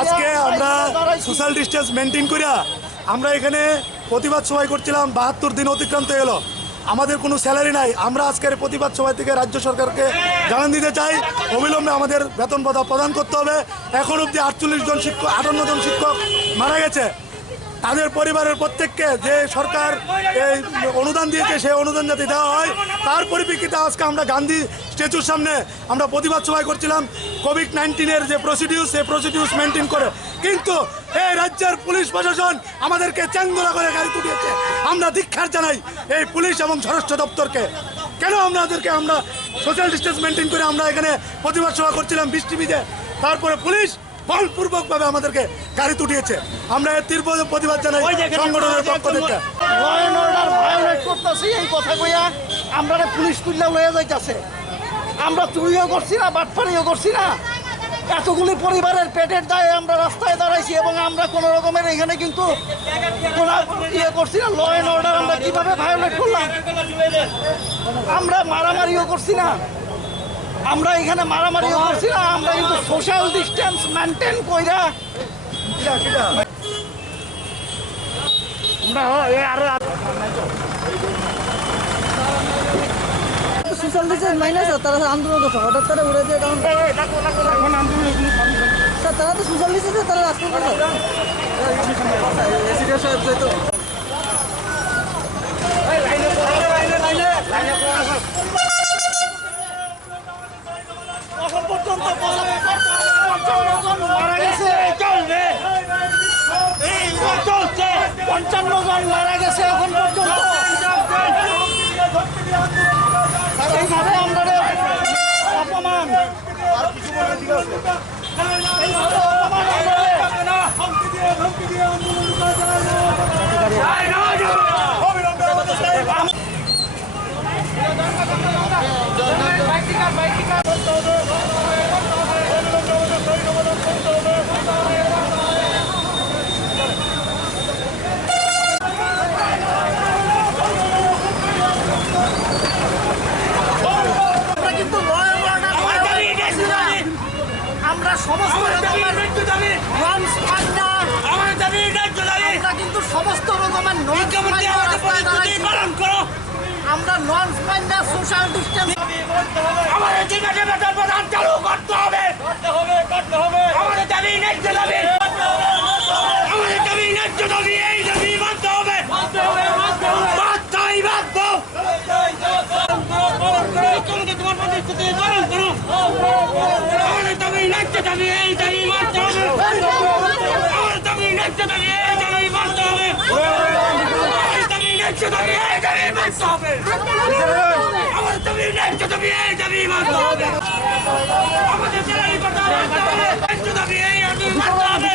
আজকে আমরা social distance maintain করিয়া আমরা এখানে প্রতিবাদ সভায় করছিলাম। 72 দিন অতিক্রান্ত এলো, আমাদের কোনো স্যালারি নাই। আমরা আজকের প্রতিবাদ সভায় থেকে রাজ্য সরকারকে জানান দিতে চাই অবিলম্বে আমাদের বেতন ভাতা প্রদান করতে হবে। এখন অবধি 58 জন শিক্ষক মারা গেছে। তাদের পরিবারের প্রত্যেককে যে সরকার এই অনুদান দিয়েছে সেই অনুদান যাতে দেওয়া হয়, তার পরিপ্রেক্ষিতে আজকে আমরা গান্ধী স্ট্যাচুর সামনে আমরা প্রতিবাদ সভায় করছিলাম। কোভিড-19-এর যে প্রসিডিউর সেই প্রসিডিউর মেনটেন করে, কিন্তু এই রাজ্যের পুলিশ প্রশাসন আমাদেরকে চ্যাংদোলা করে গাড়ি তুলিয়েছে। আমরা ধিক্ষার জানাই এই পুলিশ এবং স্বরাষ্ট্র দপ্তরকে। কেন আমাদেরকে আমরা সোশ্যাল ডিস্টেন্স মেনটেন করে আমরা এখানে প্রতিবাদ সভা করছিলাম বৃষ্টি ভিজে, তারপরে পুলিশ বলপূর্বকভাবে আমাদেরকে গাড়ি তুটিয়েছে। আমরা এর তীব্র প্রতিবাদ জানাই সংগঠনের পক্ষ থেকে। ল এন্ড অর্ডার ভায়োলেট করতেছি এই কথা কইয়া আমরা পুলিশ তুললে লয়ে যাইতেছে। আমরা চুরিও করছি না, বাটপাড়িও করছি না। এতগুলি পরিবারের পেটের দায়ে আমরা রাস্তায় দাঁড়াইছি এবং আমরা কোনো রকমের এখানে কিন্তু কোনো ইয়ে করছি না। ল এন্ড অর্ডার আমরা কিভাবে ভায়োলেট করলাম? আমরা মারামারিও করছি না, আমরা এখানে মারামারিও করছি না। আমরা কিন্তু সোশ্যাল ডিস্টেন্স মেনটেন কইরা সোশ্যাল ডিস্টেন্স মাইনাস তারা আন্দোলন করছে, হঠাৎ তারা উড়ে দিয়ে কারণ তারা তো সোশ্যাল ডিস্টেন্সে তারা রাজনীতি করছে। মারা গেছে, চলবে 55 জন মারা গেছে এখন পর্যন্ত। এইভাবে আমরা অপমান আমরা সমস্ত কিন্তু সমস্ত রকমের আমরা নন স্পাইন্ডার সোশ্যাল ডিস্টেন্স আমাদের জীবনে বেতন প্রদান চালু করতে হবে। আমাদের দাবি ন্যায্য দাবি, আমাদের দাবি ন্যায্য দাবি, এই দাবি মানতে হবে। তোমার প্রতিশ্রুতি পালন করো। আমাদের দাবি ন্যায্য দাবি, এই দাবি মানতে হবে। আমাদের দাবি ন্যায্য দাবি, এই দাবি মানতে হবে। আমাদের দাবি ন্যায্য দাবি, এই দাবি মানতে হবে। আমাদের দাবি ন্যায্য দাবি, এই দাবি মানতে হবে। আমাদের জেলায় কথা ন্যায্য দাবি, এই দাবি মানতে হবে।